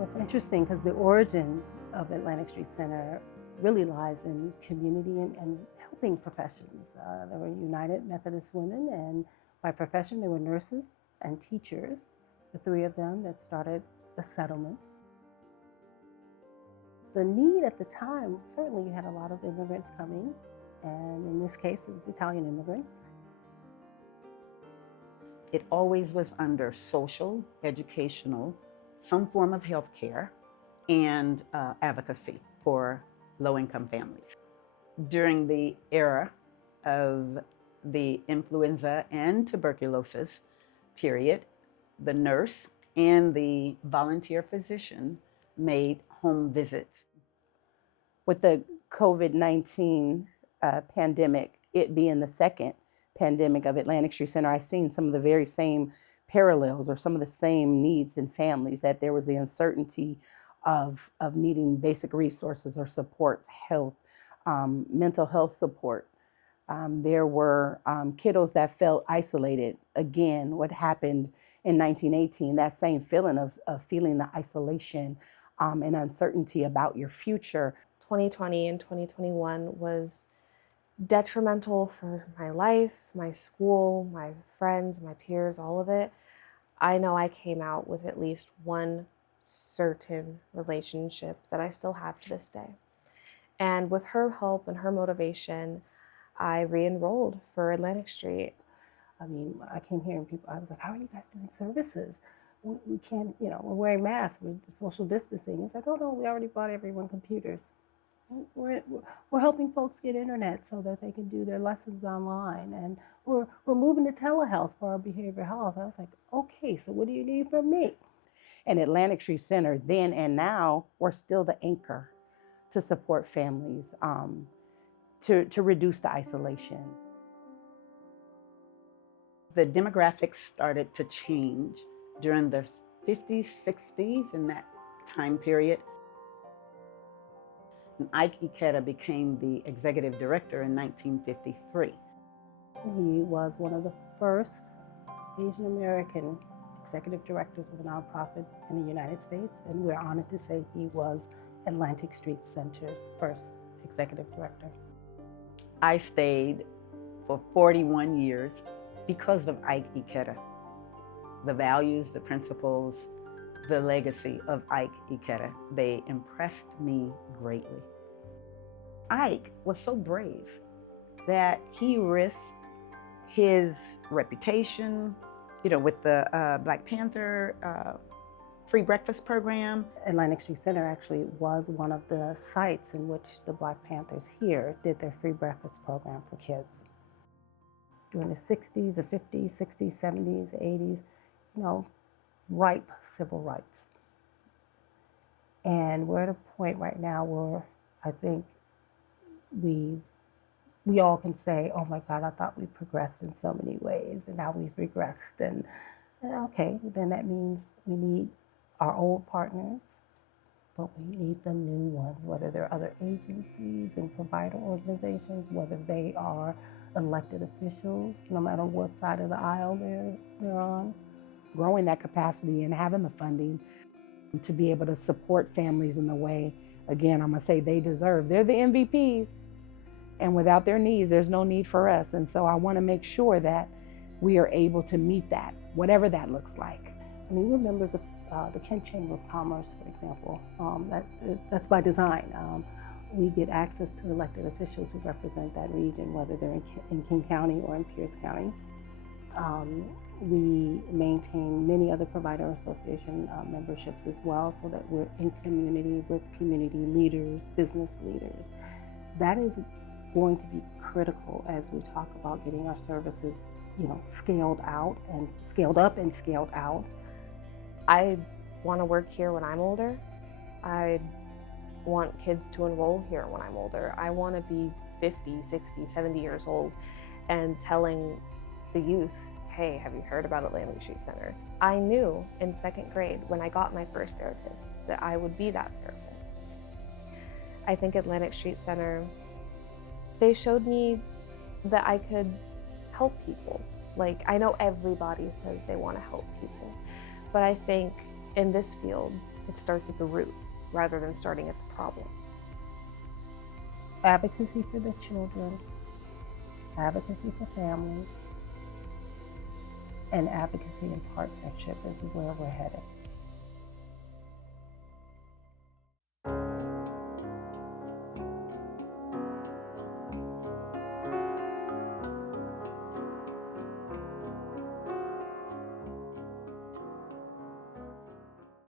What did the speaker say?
It's interesting because the origins of Atlantic Street Center really lies in community and helping professions. There were United Methodist Women, and by profession, they were nurses and teachers, the three of them that started the settlement. The need at the time, certainly you had a lot of immigrants coming, and in this case, it was Italian immigrants. It always was under social, educational, some form of health care, and advocacy for low-income families. During the era of the influenza and tuberculosis period, the nurse and the volunteer physician made home visits. With the COVID-19 pandemic, it being the second pandemic of Atlantic Street Center, I've seen some of the very same parallels or some of the same needs in families, that there was the uncertainty of needing basic resources or supports, health, mental health support. There were kiddos that felt isolated. Again, what happened in 1918, that same feeling of feeling the isolation and uncertainty about your future. 2020 and 2021 was detrimental for my life, my school, my friends, my peers, all of it. I know I came out with at least one certain relationship that I still have to this day. And with her help and her motivation, I re-enrolled for Atlantic Street. I mean, I came here and people, I was like, how are you guys doing services? We can't, we're wearing masks, we're social distancing. It's like, oh no, we already bought everyone computers. We're helping folks get internet so that they can do their lessons online. And we're moving to telehealth for our behavioral health. I was like, okay, so what do you need from me? And Atlantic Street Center, then and now, we're still the anchor to support families, to reduce the isolation. The demographics started to change during the 50s, 60s, in that time period. And Ike Ikeda became the executive director in 1953. He was one of the first Asian American executive directors of a nonprofit in the United States, and we're honored to say he was Atlantic Street Center's first executive director. I stayed for 41 years because of Ike Ikeda. The values, the principles, the legacy of Ike Ikeda, they impressed me greatly. Ike was so brave that he risked his reputation, with the Black Panther free breakfast program. Atlantic Street Center actually was one of the sites in which the Black Panthers here did their free breakfast program for kids. During the 60s, the 50s, 60s, 70s, 80s, ripe civil rights. And we're at a point right now where I think we all can say, oh my God, I thought we progressed in so many ways, and now we've regressed. And okay, then that means we need our old partners, but we need the new ones, whether they're other agencies and provider organizations, whether they are elected officials, no matter what side of the aisle they're on. Growing that capacity and having the funding to be able to support families in the way, again, I'm gonna say they deserve. They're the MVPs, and without their needs, there's no need for us. And so I wanna make sure that we are able to meet that, whatever that looks like. I mean, we're members of the Kent Chamber of Commerce, for example. That's by design. We get access to elected officials who represent that region, whether they're in King County or in Pierce County. We maintain many other provider association memberships as well, so that we're in community with community leaders, business leaders. That is going to be critical as we talk about getting our services, scaled out and scaled up and scaled out. I want to work here when I'm older. I want kids to enroll here when I'm older. I want to be 50, 60, 70 years old and telling the youth, hey, have you heard about Atlantic Street Center? I knew in second grade when I got my first therapist that I would be that therapist. I think Atlantic Street Center, they showed me that I could help people. Like, I know everybody says they want to help people, but I think in this field, It starts at the root rather than starting at the problem. Advocacy for the children, advocacy for families, and advocacy and partnership is where we're headed.